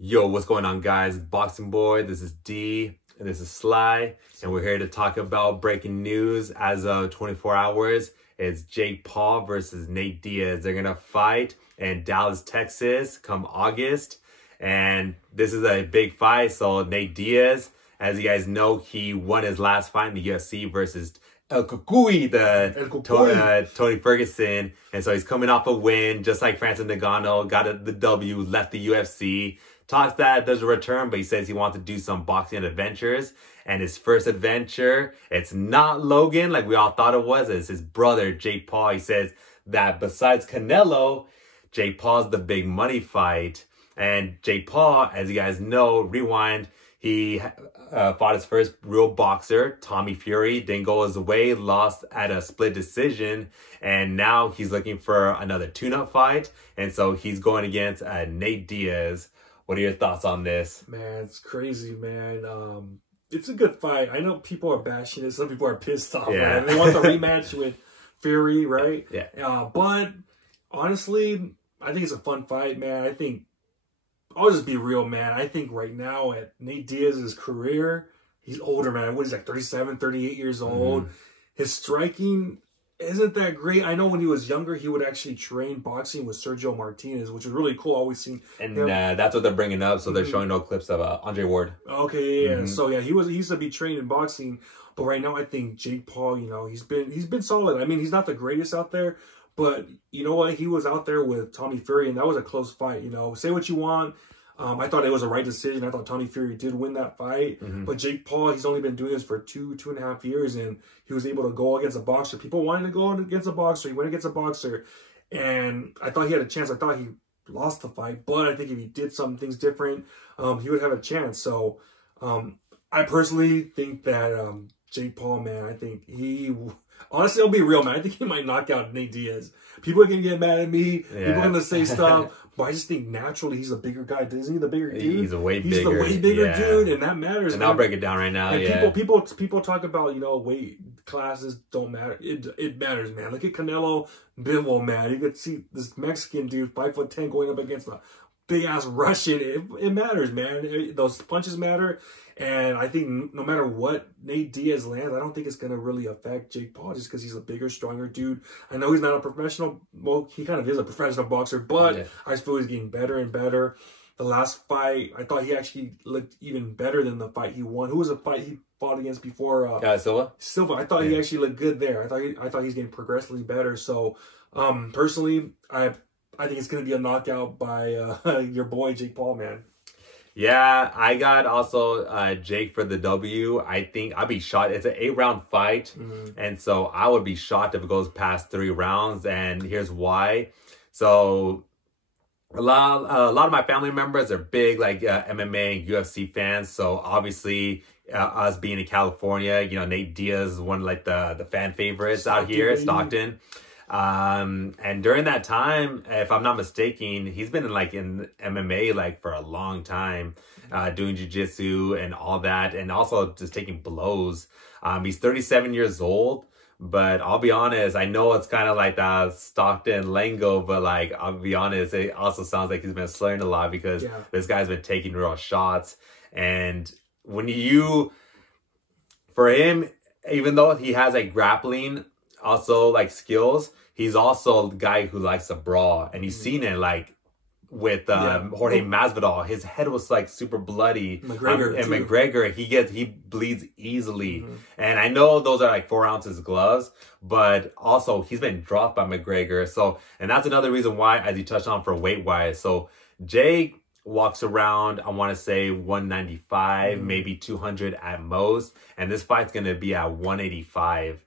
Yo, what's going on, guys? Boxing Boy, this is D, and this is Sly, and we're here to talk about breaking news as of 24 hours. It's Jake Paul versus Nate Diaz. They're gonna fight in Dallas, Texas, come August, and this is a big fight. So Nate Diaz, as you guys know, he won his last fight in the UFC versus El Cucuy, Tony Ferguson, and so he's coming off a win, just like Francis Ngannou, got the W, left the UFC. Talks that there's a return, but he says he wants to do some boxing adventures. And his first adventure, it's not Logan like we all thought it was. It's his brother, Jake Paul. He says that besides Canelo, Jake Paul's the big money fight. And Jake Paul, as you guys know, rewind, he fought his first real boxer, Tommy Fury. Didn't go his way, lost at a split decision. And now he's looking for another tune-up fight. And so he's going against Nate Diaz. What are your thoughts on this? Man, it's crazy, man. It's a good fight. I know people are bashing it. Some people are pissed off. Yeah. Right? They want the rematch with Fury, right? Yeah. But honestly, I think it's a fun fight, man. I think, I'll just be real, man. I think right now at Nate Diaz's career, he's older, man. What is that, 37, 38 years old? His striking isn't that great. I know when he was younger, he would actually train boxing with Sergio Martinez, which is really cool. Always seen and that's what they're bringing up. So they're showing no clips of Andre Ward. Okay, yeah. So yeah, he used to be trained in boxing, but right now I think Jake Paul, you know, he's been solid. I mean, he's not the greatest out there, but you know what? He was out there with Tommy Fury, and that was a close fight. You know, say what you want. I thought it was a right decision. I thought Tommy Fury did win that fight. But Jake Paul, he's only been doing this for two and a half years, and he was able to go against a boxer. People wanted to go against a boxer. He went against a boxer, and I thought he had a chance. I thought he lost the fight, but I think if he did some things different, he would have a chance. So I personally think that Jake Paul, man, I think honestly, I'll be real, man. I think he might knock out Nate Diaz. People are going to get mad at me. Yeah. People are going to say stuff. But I just think naturally he's a bigger guy. Isn't he the bigger dude? He's the way bigger dude, and that matters. And I'll break it down right now. And people talk about, you know, weight classes don't matter. It matters, man. Look at Canelo Bivol, man. You could see this Mexican dude, 5'10", going up against a big ass Russian. It matters, man. Those punches matter. And I think no matter what Nate Diaz lands, I don't think it's going to really affect Jake Paul just because he's a bigger, stronger dude. I know he's not a professional. Well, he kind of is a professional boxer, but I feel he's getting better and better. The last fight, I thought he actually looked even better than the fight he won. Who was the fight he fought against before? Silva. Silva. I thought he actually looked good there. I thought he's getting progressively better. So, personally, I think it's going to be a knockout by your boy Jake Paul, man. Yeah, I got also Jake for the W. I think I'd be shocked. It's an 8-round fight, and so I would be shocked if it goes past 3 rounds. And here's why. So a lot of my family members are big like MMA and UFC fans. So obviously, us being in California, you know, Nate Diaz is one of like the fan favorites out here, Stockton. And during that time, if I'm not mistaken, he's been in MMA like for a long time, doing jiu-jitsu and all that, and also just taking blows. He's 37 years old, but I'll be honest, I know it's kind of like that Stockton lingo, but like, I'll be honest, it also sounds like he's been slurring a lot because this guy's been taking real shots. And for him, even though he has like grappling, also like skills, he's also the guy who likes to brawl, and you've seen it like with Jorge Masvidal. His head was like super bloody. McGregor, he bleeds easily, and I know those are like 4 ounces gloves, but also he's been dropped by McGregor. So, and that's another reason why, as you touched on, for weight wise. So Jake walks around, I want to say 195, maybe 200 at most, and this fight's gonna be at 185.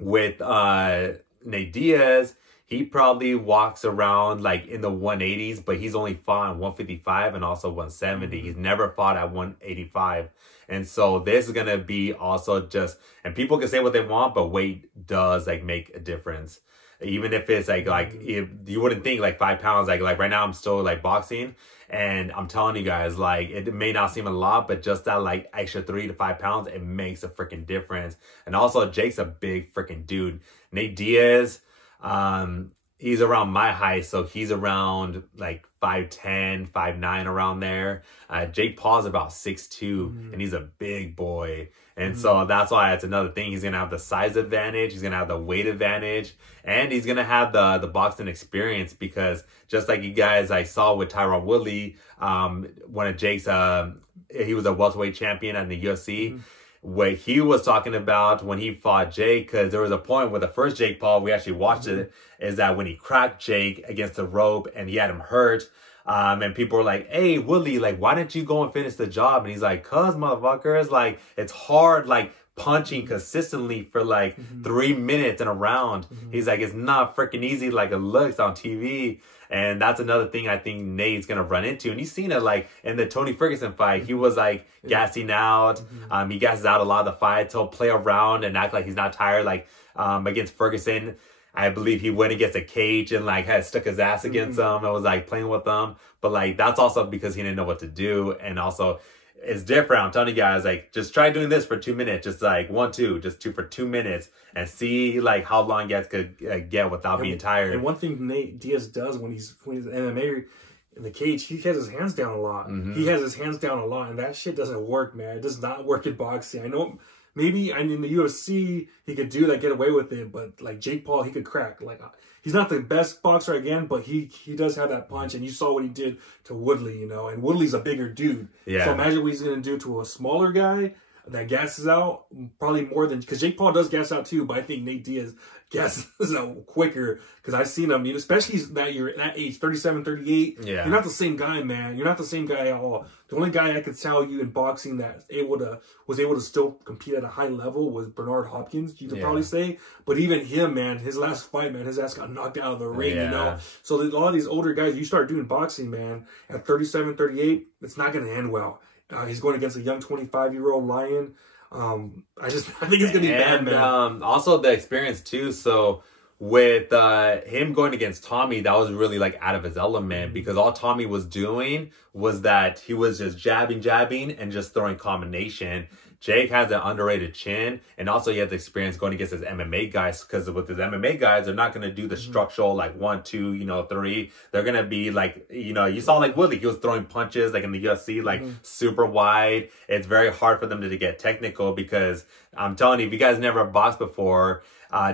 With Nate Diaz, he probably walks around like in the 180s, but he's only fought at 155 and also 170. He's never fought at 185. And so this is going to be also just, and people can say what they want, but weight does like make a difference. Even if it's like if you wouldn't think like 5 pounds, like right now I'm still like boxing, and I'm telling you guys, like, it may not seem a lot, but just that like extra 3 to 5 pounds, it makes a freaking difference. And also Jake's a big freaking dude. Nate Diaz, he's around my height, so he's around like 5'10", 5'9", around there. Jake Paul's about 6'2", and he's a big boy. And so that's why it's another thing. He's going to have the size advantage. He's going to have the weight advantage. And he's going to have the boxing experience, because just like you guys, I saw with Tyron Woodley, one of Jake's, he was a welterweight champion in the UFC. What he was talking about when he fought Jake, because there was a point with the first Jake Paul, we actually watched it, is that when he cracked Jake against the rope and he had him hurt, and people were like, hey, Woodley, like, why didn't you go and finish the job? And he's like, cuz, motherfuckers, like, it's hard, like, punching consistently for like 3 minutes in a round. He's like, it's not freaking easy like it looks on TV. And that's another thing I think Nate's gonna run into. And he's seen it like in the Tony Ferguson fight. He was like gassing out. He gasses out a lot of the fights. He'll play around and act like he's not tired. Like against Ferguson, I believe he went against a cage and like had stuck his ass against him and was like playing with them. But like that's also because he didn't know what to do. And also it's different. I'm telling you guys, like, just try doing this for 2 minutes. Just like 1, 2, just 2 for 2 minutes, and see like how long you guys could get without being tired. And one thing Nate Diaz does when he's MMA in the cage, he has his hands down a lot. He has his hands down a lot, and that shit doesn't work, man. It does not work in boxing. I know maybe in the UFC he could do that, get away with it, but like Jake Paul, he could crack. Like he's not the best boxer again, but he does have that punch, and you saw what he did to Woodley, you know. And Woodley's a bigger dude, so imagine what he's gonna do to a smaller guy that gasses out probably more than, because Jake Paul does gas out too, but I think Nate Diaz gasses out quicker, because I've seen him, you know, especially that you're at that age, 37, 38. You're not the same guy, man. You're not the same guy at all. The only guy I could tell you in boxing that was able to still compete at a high level was Bernard Hopkins, you could probably say. But even him, man, his last fight, man, his ass got knocked out of the ring, you know. So a lot of these older guys, you start doing boxing, man, at 37, 38, it's not going to end well. He's going against a young 25-year-old lion. I think it's gonna be bad, man. Also the experience too. So with him going against Tommy, that was really like out of his element, because all Tommy was doing was that he was just jabbing and just throwing combination. Jake has an underrated chin, and also he has experience going against his MMA guys, because with his MMA guys, they're not going to do the structural like 1, 2, you know, 3. They're going to be like, you know, you saw like Woodley, he was throwing punches like in the UFC, like super wide. It's very hard for them to get technical, because I'm telling you, if you guys never boxed before,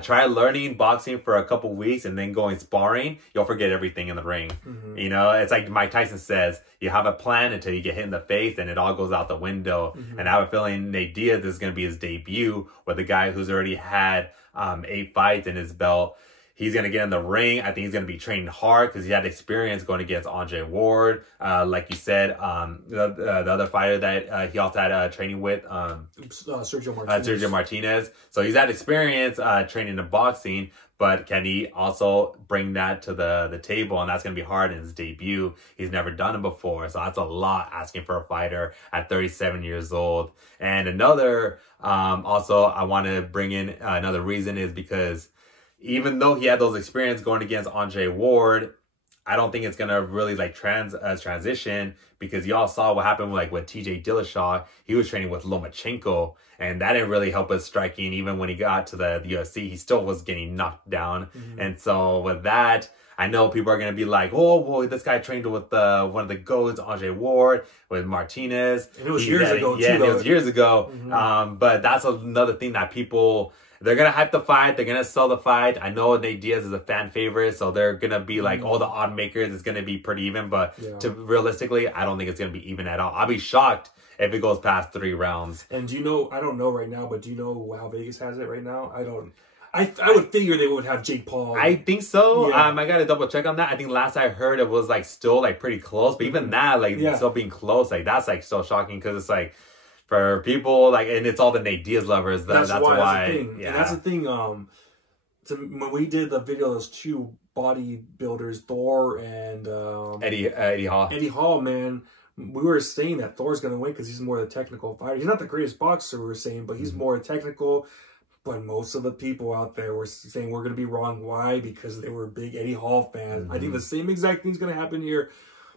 try learning boxing for a couple weeks and then going sparring, you'll forget everything in the ring. You know, it's like Mike Tyson says, you have a plan until you get hit in the face and it all goes out the window. And I have a feeling Nate Diaz is going to be his debut with a guy who's already had 8 fights in his belt. He's going to get in the ring. I think he's going to be training hard, because he had experience going against Andre Ward. Like you said, the other fighter that he also had training with, Sergio Martinez. So he's had experience training in boxing, but can he also bring that to the table? And that's going to be hard in his debut. He's never done it before. So that's a lot asking for a fighter at 37 years old. And another, also, I want to bring in another reason is because even though he had those experience going against Andre Ward, I don't think it's going to really like transition, because y'all saw what happened with TJ Dillashaw. He was training with Lomachenko, and that didn't really help his striking. Even when he got to the UFC, he still was getting knocked down. And so with that, I know people are going to be like, oh, boy, this guy trained with one of the GOATs, Andre Ward, with Martinez. And it was years ago, too. Yeah, it was years ago. But that's another thing that people... They're going to hype the fight. They're going to sell the fight. I know Nate Diaz is a fan favorite, so they're going to be like all the odd makers. It's going to be pretty even, but realistically, I don't think it's going to be even at all. I'll be shocked if it goes past 3 rounds. And do you know, I don't know right now, but do you know how Vegas has it right now? I would figure they would have Jake Paul. I think so. I got to double check on that. I think last I heard it was like still like pretty close, but even that, like still being close, like that's like so shocking, because it's like, for people, like, and it's all the Nate Diaz lovers. That's why. That's the thing. Yeah. And that's the thing. When we did the video, those 2 bodybuilders, Thor and Eddie Hall. Eddie Hall, man, we were saying that Thor's going to win because he's more the technical fighter. He's not the greatest boxer, we were saying, but he's more technical. But most of the people out there were saying we're going to be wrong. Why? Because they were big Eddie Hall fans. I think the same exact thing's going to happen here.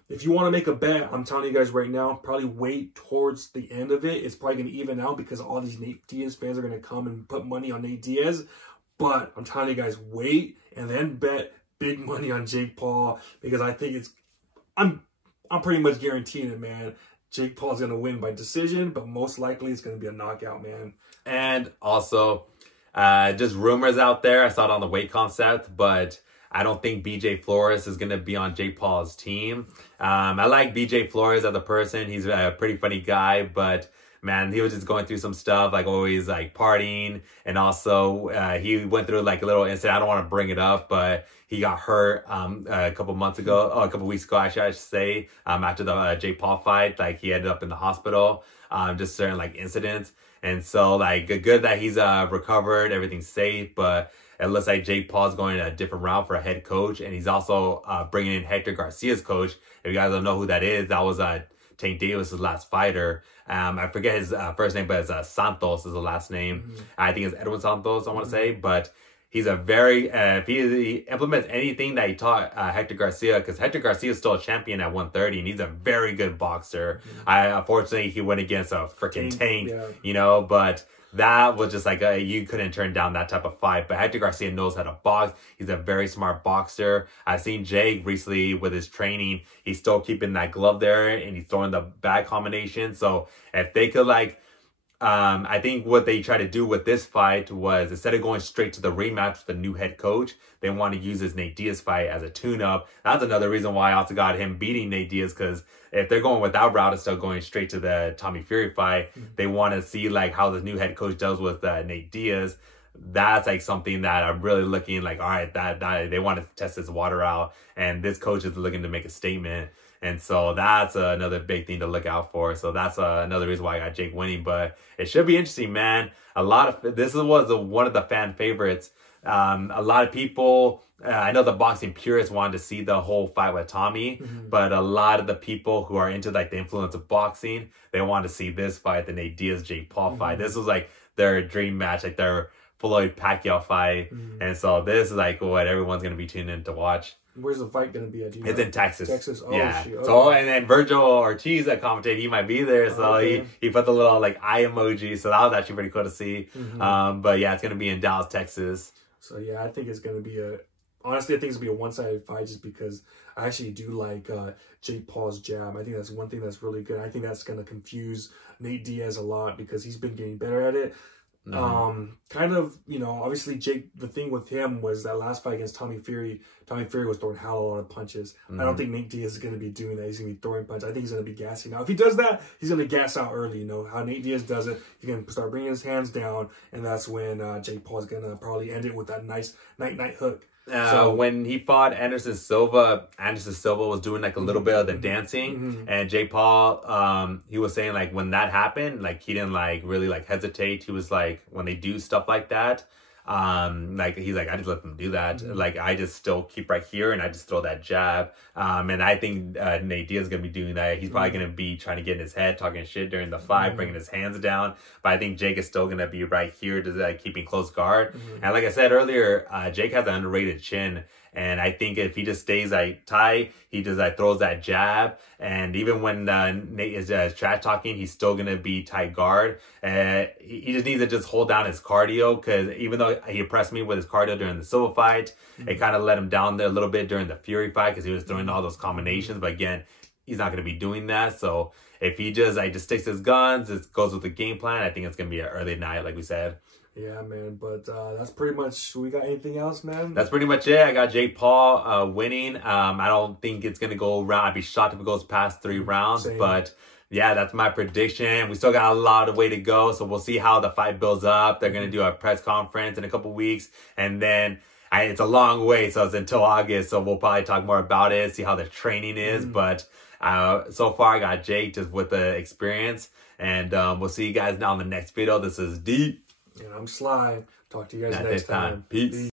If you want to make a bet, I'm telling you guys right now, probably wait towards the end of it. It's probably going to even out, because all these Nate Diaz fans are going to come and put money on Nate Diaz. But I'm telling you guys, wait and then bet big money on Jake Paul because I think I'm pretty much guaranteeing it, man. Jake Paul's going to win by decision, but most likely it's going to be a knockout, man. And also, just rumors out there. I saw it on the weight concept, but I don't think BJ Flores is going to be on Jake Paul's team. I like BJ Flores as a person. He's a pretty funny guy, but man, he was just going through some stuff, like always like partying. And also, he went through like a little incident. I don't want to bring it up, but he got hurt a couple weeks ago, actually, I should say, after the Jake Paul fight. Like he ended up in the hospital, just certain like incidents. And so like good that he's recovered, everything's safe, but it looks like Jake Paul's going a different route for a head coach. And he's also bringing in Hector Garcia's coach. If you guys don't know who that is, that was Tank Davis's last fighter. I forget his first name, but it's Santos is the last name. I think it's Edwin Santos, I want to say. But he's a very, if he implements anything that he taught Hector Garcia, because Hector Garcia is still a champion at 130, and he's a very good boxer. Unfortunately, he went against a freaking Tank, you know, but that was just like, you couldn't turn down that type of fight. But Hector Garcia knows how to box. He's a very smart boxer. I've seen Jake recently with his training. He's still keeping that glove there, and he's throwing the bag combination. So if they could like, I think what they tried to do with this fight was instead of going straight to the rematch with the new head coach, they want to use this Nate Diaz fight as a tune-up. That's another reason why I also got him beating Nate Diaz, because if they're going with that route instead of going straight to the Tommy Fury fight, they want to see like how the new head coach does with Nate Diaz. That's like something that I'm really looking like, all right, that they want to test this water out, and this coach is looking to make a statement. And so that's another big thing to look out for. So that's another reason why I got Jake winning. But it should be interesting, man. This was one of the fan favorites. A lot of people, I know the boxing purists wanted to see the whole fight with Tommy, but a lot of the people who are into like the influence of boxing, they want to see this fight, the Nate Diaz Jake Paul fight. This was like their dream match, like their Floyd Pacquiao fight. And so this is like what everyone's going to be tuned in to watch. Where's the fight going to be at? It's in Texas. Texas? Oh, yeah. shit. Okay. So, and then Virgil Ortiz that commentated, he might be there. So he put the little like eye emoji. So that was actually pretty cool to see. But yeah, it's going to be in Dallas, Texas. So yeah, I think it's going to be honestly, I think it's going to be a one-sided fight just because I actually do like Jake Paul's jab. I think that's one thing that's really good. I think that's going to confuse Nate Diaz a lot because he's been getting better at it. Kind of, you know, obviously Jake, the thing with him was that last fight against Tommy Fury was throwing hell of a lot of punches. I don't think Nate Diaz is going to be doing that. He's going to be throwing punches. I think he's going to be gassing out. If he does that, he's going to gas out early. You know how Nate Diaz does it. He's going to start bringing his hands down, and that's when Jake Paul is going to probably end it with that nice night hook. So when he fought Anderson Silva was doing like a little bit of the dancing, and Jake Paul, he was saying like when that happened, like he didn't like really like hesitate. He was like, when they do stuff like that, like he's like, I just let them do that. Like I just still keep right here and I just throw that jab. And I think Nate Diaz is gonna be doing that. He's probably gonna be trying to get in his head, talking shit during the fight, bringing his hands down. But I think Jake is still gonna be right here, just like keeping close guard. And like I said earlier, Jake has an underrated chin. And I think if he just stays like tight, he just like throws that jab. And even when Nate is trash talking, he's still going to be tight guard. He just needs to just hold down his cardio, because even though he impressed me with his cardio during the Silva fight, it kind of let him down there a little bit during the Fury fight because he was throwing all those combinations. But again, he's not going to be doing that. So if he just sticks to his guns, it goes with the game plan, I think it's going to be an early night, like we said. Yeah, man, but that's pretty much, we got anything else, man? That's pretty much it. I got Jake Paul winning. I don't think it's going to go around. I'd be shocked if it goes past 3 rounds. Same. But yeah, that's my prediction. We still got a lot of way to go, so we'll see how the fight builds up. They're going to do a press conference in a couple weeks, and then it's a long way, so it's until August, so we'll probably talk more about it, see how the training is. But so far, I got Jake just with the experience, and we'll see you guys now in the next video. This is D. And I'm Sly. Talk to you guys next time. Peace.